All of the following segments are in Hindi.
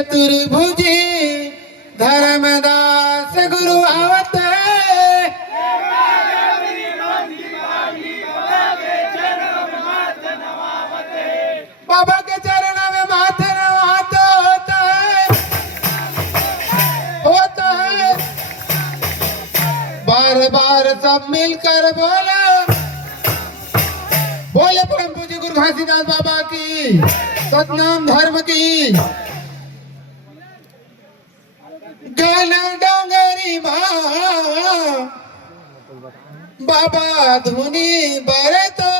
चतुर्भुजी धर्मदास गुरु आवत बाबा के चरण में माथे नवाता होता है बार बार सब मिलकर बोलो बोले परम पूज्य गुरु घासीदास बाबा की सतनाम धर्म की। गाना डोंगरी माँ बाबा धुनी बरतो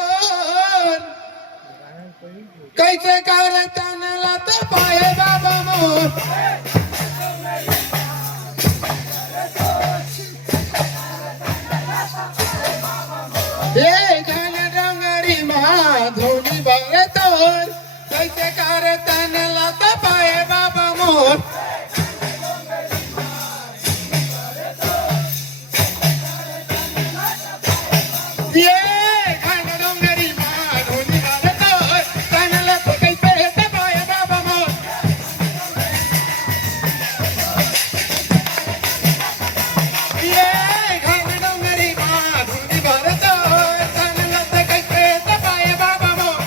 कैसे करे तन लत पाए बाबा मोर ये गाना डोंगरी माँ धुनी बरतो कैसे करे तन लत पाए बाबा मोर ये गाना डोंगरी माँ धुनी बरतो तन लत कैसे पाए बाबा मोर ये गाना डोंगरी माँ धुनी बरतो तन लत कैसे पाए बाबा मोर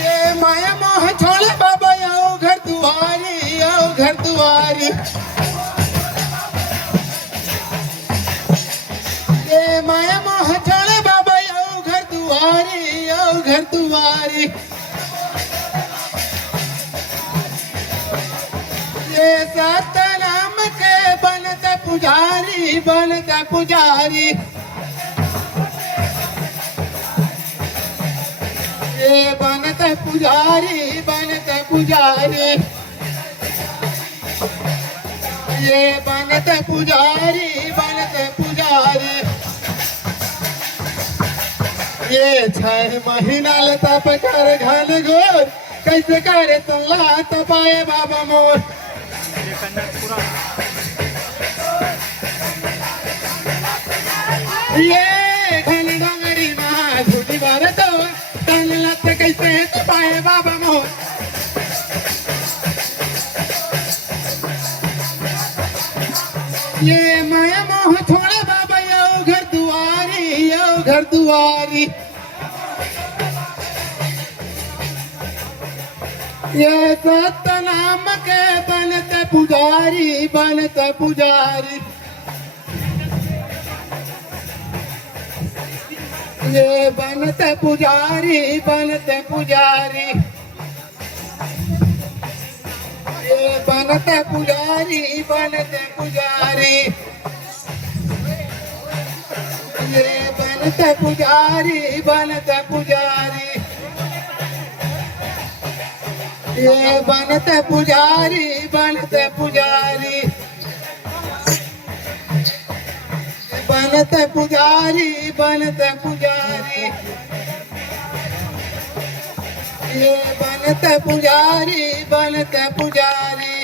ये माया मोह छोड़ बाबा आओ घर दुआरी ये माया मोह छोड़ बाबा आओ घर दुआरी ये सतनाम के बनते पुजारी ये बनते पुजारी ये बनते पुजारी ये 6 महीना ले तप कर घन घोर कैसे करे तल्ला तपाए बाबा मोर ये घन डोंगरी माँ झूठी बारत तन लत कैसे तपाए बाबा मोर ये माया मोह छोड़े बाबा यो घर दुआरी ये सतनाम के बनते पुजारी ये बनते पुजारी ये बनते पुजारी ये बनते पुजारी ये बनते पुजारी बनते पुजारी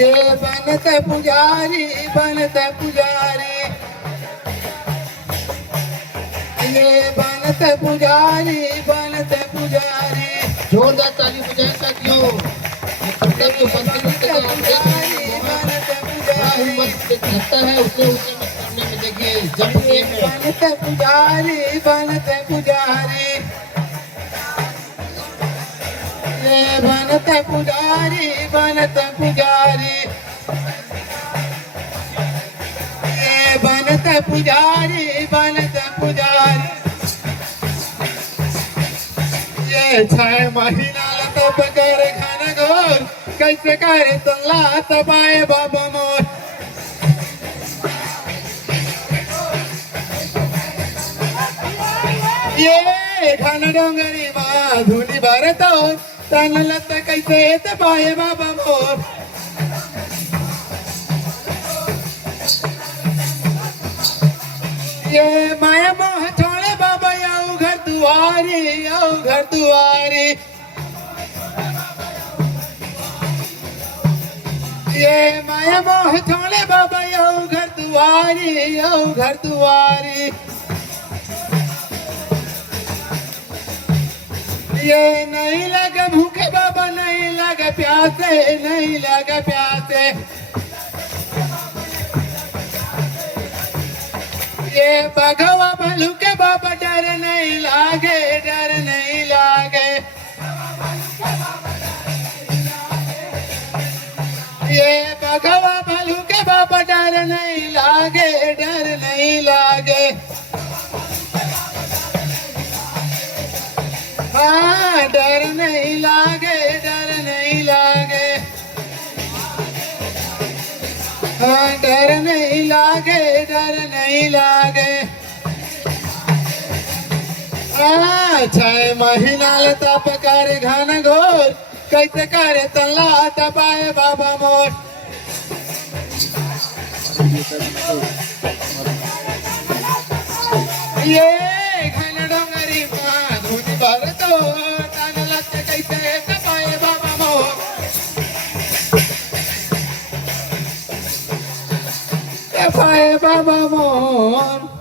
ये बनते पुजारी ये बनते पुजारी ये बनते पुजारी जोरदार ताली बजाएं साथियों। हिम्मत लगता है उसे सामने में देखिए बनते पुजारी ये बनते पुजारी ये बनते पुजारी ये 6 महीना तप कर घन घोर कैसे करे तल्ला तपाए बाबा मोर ये घन डोंगरी माँ धुनी बरतो तन लत कैसे तपाए बाबा मोर ये माया मोह छोड़े बाबा आओ घर दुआरी ये माया मोह छोड़े बाबा आओ घर दुआरी ये नहीं लगे भूखे बाबा, नहीं लगे प्यासे, नहीं लगे प्यासे। ये बघवा भालू के बाबा डर नहीं लागे, डर नहीं लागे। ये बघवा भालू के बाबा डर नहीं लागे, डर नहीं लागे। हाँ डर नहीं लागे, डर नहीं लागे। हाँ डर नहीं लागे, डर नहीं लागे। छह महीना तप कर घन घोर, कैसे करे तल्ला तपाए बाबा मोर। ये घन डोंगरी माँ धुनी भरतो, तानलत कैसे तपाए बाबा मोर। तपाए बाबा मोर।